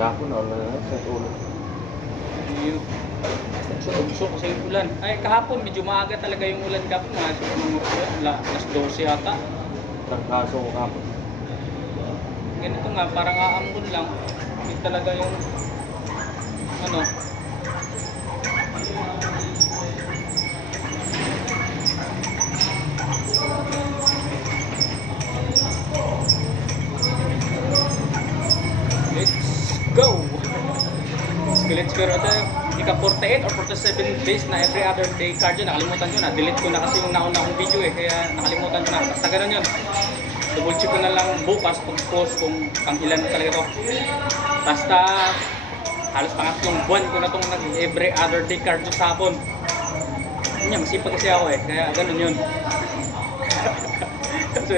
Dako na wala sa ulo. Yun. Bugso kasi yung ulan. Ay, kahapon, medyo maaga talaga yung ulan kahapon. Alas 12 yata. Tarkaso ko kapon. Ganito nga, parang aambon lang. Hindi talaga yung, ano, let's go! Let's go tayo. Ika 48 or 47 days na every other day cardio. Nakalimutan ko na. Delete ko na kasi yung nauna kong video eh. Kaya nakalimutan ko na. Basta ganun yun. Double check ko na lang bukas pag-post kung pang ilan talaga to. Basta halos pangatlong buwan ko na itong every other day cardio sa hapon. Yun yan, masipag kasi ako eh. Kaya ganun yun. So,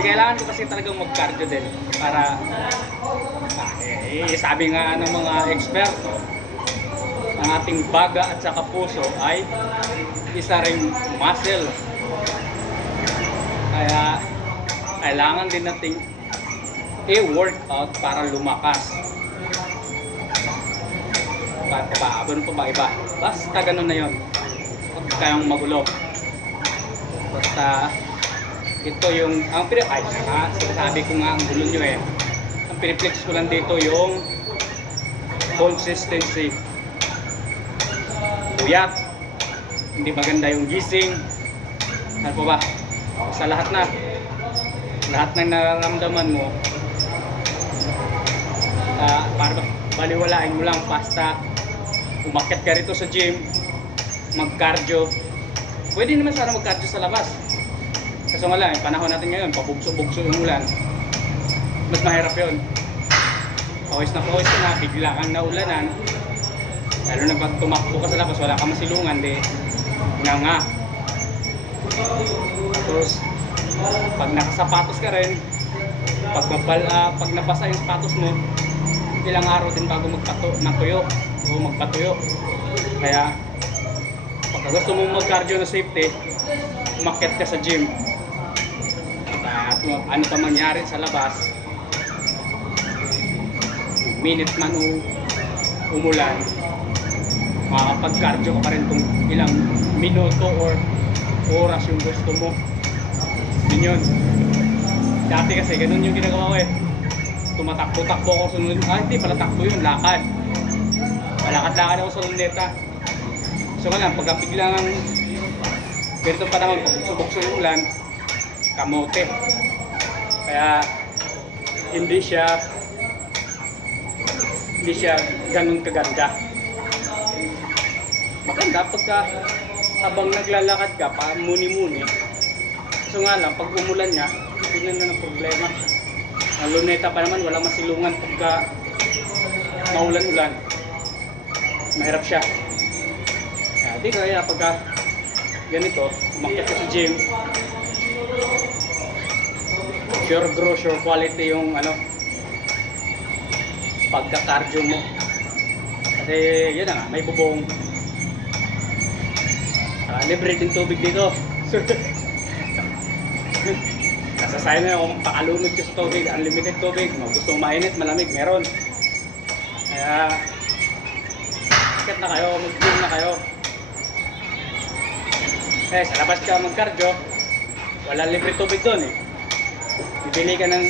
kailangan ko kasi talagang mag-cardio din para sabi nga ng mga eksperto, ang ating baga at saka puso ay isa ring muscle. Kaya kailangan din nating i-workout para lumakas. Ano pa ba iba? Basta ganun na yun. Huwag kayong magulo. Basta ito yung sinasabi ko nga ang gulo nyo eh. Ang piniplex ko lang dito yung consistency. Puyat, hindi maganda yung gising. Ano po ba? Sa lahat ng nararamdaman mo, para baliwalain mo lang, basta umakyat ka rito sa gym, mag-cardio. Pwede naman sana mag-cardio sa labas. Kaso nga lang, panahon natin ngayon, pabugso-bugso yung ulan. Mas mahirap yun. Pawis na bigla kang naulanan. Lalo na pag tumakbo ka sa labas, wala kang masilungan, nga. Tapos, pag nakasapatos ka rin, pag nabasa yung sapatos mo, ilang araw din bago magpatuyo. Kaya, pag gusto mo mag-cardio na safety, umakyat ka sa gym. At ano pa mangyari sa labas, minute man o umulan, makakapag-cardio ka pa rin kung ilang minuto or oras yung gusto mo. Yun yun. Dati kasi ganun yung ginagawa ko eh. Tumatakbo-takbo ako sa luneta. Hindi pala takbo yun, lakad. Malakad-lakad ako sa luneta. So nga lang, pagka biglang ganito pa naman, pag-bukso yung ulan, kamote. Kaya hindi siya ganun kaganda. Maganda pagka habang naglalakad ka, muni-muni. So nga lang, pag umulan nga, yun na ng problema. Ang luneta pa naman, walang masilungan pagka maulan-ulan. Mahirap siya. Kaya pagka ganito, umakyat ka sa gym, sure grow, sure quality yung pagka-cardio mo. Kasi yun na nga, may bubong. Libre din tubig dito. Nasasaya na yung pakalunod ka sa tubig, unlimited tubig. Gusto mong mainit, malamig, meron. Kaya sikat na kayo, mag-gym na kayo. Sa labas ka mag-cardio, wala libre tubig doon eh. Bibili ka ng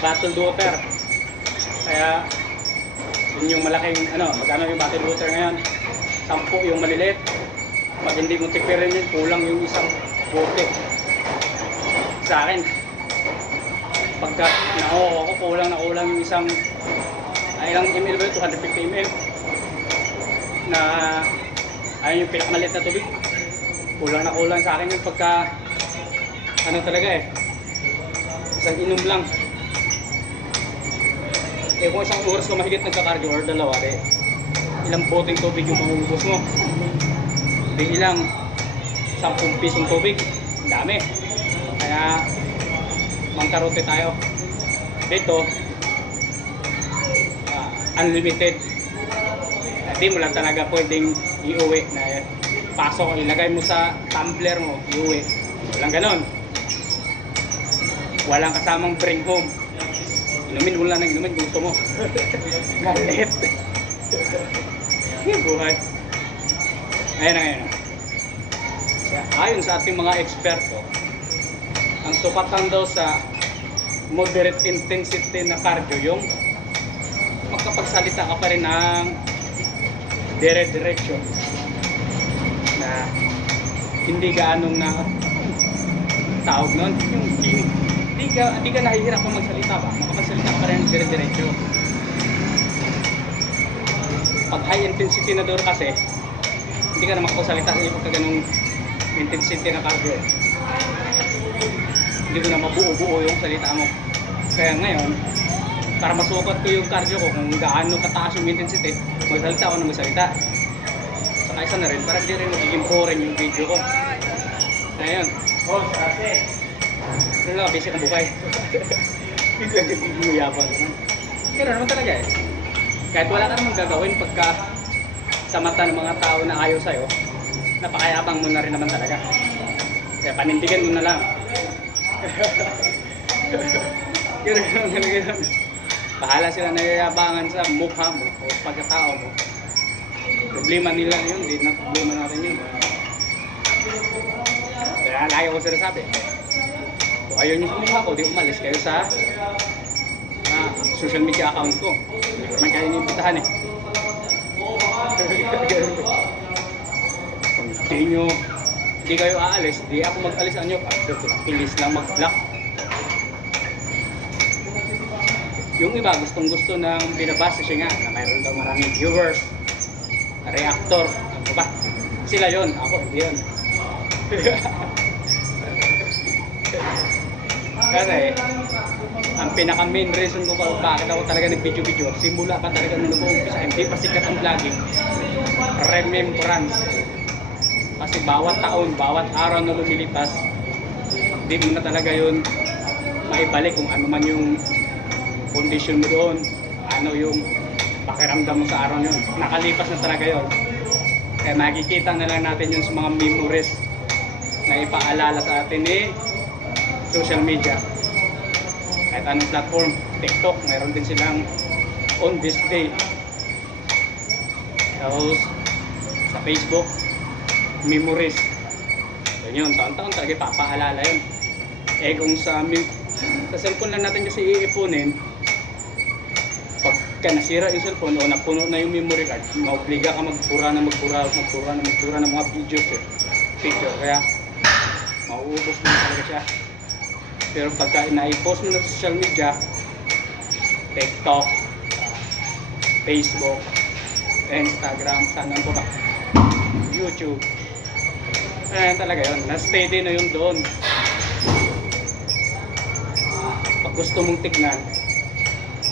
bottled water. Kaya yun yung malaking magkano yung bottled water ngayon? 10 yung maliliit. Pag hindi mo tipirin yun, kulang yung isang bote. Sa akin, pagka nakuha ko, kulang yung isang ilang ml ba yun? 250 ml na ayun yung pinakamalit na tubig. Kulang sa akin yung pagka talaga eh, isang inom lang. Kung isang oras ka mahigit nagka-cardio or dalawa, ilang boteng tubig yung maubos mo. Ilang 10 pisong tubig, dami. Kaya mangkarote tayo dito. Unlimited. Hindi mo lang talaga pwedeng iuwi na pasok, ilagay mo sa tumbler mo, iuwi. Walang ganon. Walang kasamang bring home. Inumin mo lang ng inumin kung gusto mo. Galit. Yung buhay. Ayan na, ayan na. Kaya, ayon sa ating mga eksperto, ang sukatan daw sa moderate intensity na cardio yung makapagsalita ka pa rin ng dire-diretso na hindi gaanong na tawag nun, yung hindi ka nahihirapan magsalita ba? Makapagsalita ka pa rin ng dire-diretso. Pag high intensity na doon kasi, hindi ka na makapagsalita sa pagka ganung intensity na cardio. Hindi ko na mabuo-buo yung salita mo. Kaya ngayon, para masukat ko yung cardio ko kung gaano kataas yung intensity, magsalita ako na magsalita. Saka isa na rin, para di rin magiging boring yung video ko. Ngayon, ano lang, basic ang bukay. Biglang nagiging yabang naman. Pero naman talaga eh. Kahit wala ka namang gagawin pagka sa mata ng mga tao na ayaw sa'yo, napakayabang mo na rin naman talaga. Kaya panindigan mo na lang. Gano'n naman talaga yun. Bahala sila nayayabangan sa mukha mo o pagkatao mo. Problema nila yun, hindi na problema natin yun. Kaya lagi ko sinasabi, kung ayaw nyo sa mukha ko, di umalis kayo sa social media account ko. Hindi ko naman kayo inimbitahan eh. Kung hindi kayo aalis, di ako mag-alis sa inyo. Pilis lang mag-block. Yung iba gustong gusto ng binabasa siya nga na mayroon daw maraming viewers, reactor, ano ba? Sila yon, ako hindi yun. Kasi ang pinaka main reason ko kung bakit ako talaga nag-video-video, simula pa talaga nung nag-uumpisa, hindi pa sikat ang vlogging, remembrance. Kasi bawat taon, bawat araw na lumilipas, hindi mo na talaga yun maibalik kung ano man yung condition mo doon, ano yung pakiramdam mo sa araw yun. Nakalipas na talaga yun. Kaya makikita na lang natin yun sa mga memories na ipaalala sa atin ni social media. Kahit anong platform, TikTok, mayroon din silang on this day. Tapos sa Facebook, memories. Yan yun, taon-taon talaga ipapaalala yun. Eh kung sa cellphone lang natin kasi iipunin, pagka nasira yung cellphone o napuno na yung memory card, maubliga ka magbura ng mga videos eh. Picture, kaya mauubos mo talaga siya. Pero pagka na-post mo na sa social media, TikTok, Facebook, Instagram, saan po ba? YouTube. Ayan talaga yun, na-steady na yun doon. Pag gusto mong tignan,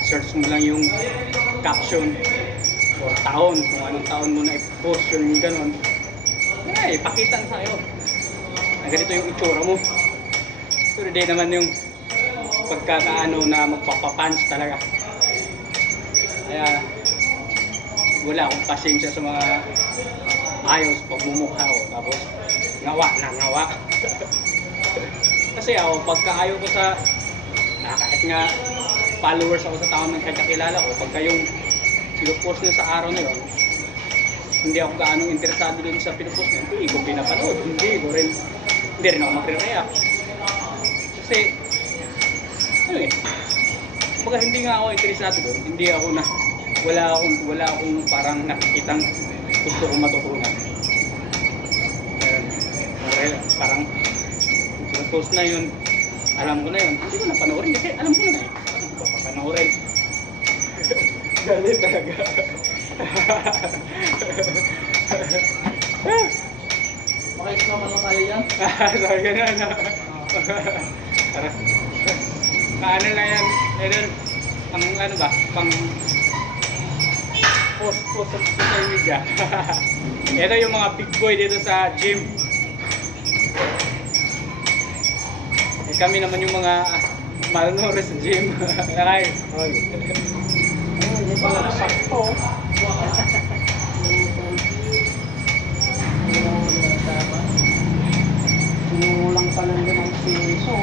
search mo lang yung caption o taon, kung anong taon mo na i-post yung gano'n. Ay, ipakita na sa'yo na ganito yung itsura mo. Pero di naman yung pagkakaano na magpapapunch talaga. Kaya wala akong pasensya sa mga ayos pagmumukha ko. Tapos ngawa na ngawa. Kasi ako, pagka ayaw ko sa kahit nga followers ako sa taon ng kakilala ko, pagka yung pinupost nyo sa araw na yun, hindi ako gaano interesado dun sa pinupost nyo, hindi ko pinapanood, hindi rin ako magre-react. Kasi, ano eh, kumbaga hindi nga ako interesado dun, hindi ako na, wala akong parang nakikitang gusto kong matutunan. Parang, pinupost na yun, alam ko na yun, hindi ko na panoorin kasi alam ko na eh. Papanoorin. Galit talaga. Makais naman lang tayo yan. Sabi ka na. Paano lang yan? Pang ano ba? Pang post sa social media. Ito yung mga big boy dito sa gym. Kami naman yung mga malnourished sa gym. Ay. Hindi pala sakto. Sinulang pa lang din ang piso.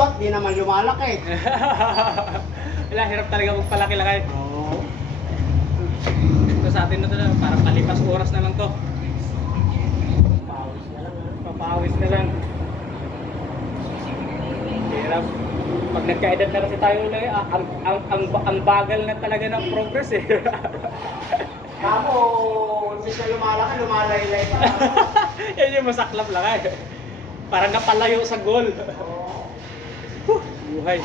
uwat, di naman lumalaki. Wala, hirap talaga magpalaki-laki. Oo. Ito sa atin na to, parang palipas oras na lang to. Pawis na lang. Papawis na lang. Hirap. Pag nagkaedad na kasi tayo ulit, ang bagal na talaga ng progress eh. Kapo, imbis na lumalaki, lumalaylay pa. Yan yung masaklap lang eh. Parang napalayo sa goal. Oo. Buhay.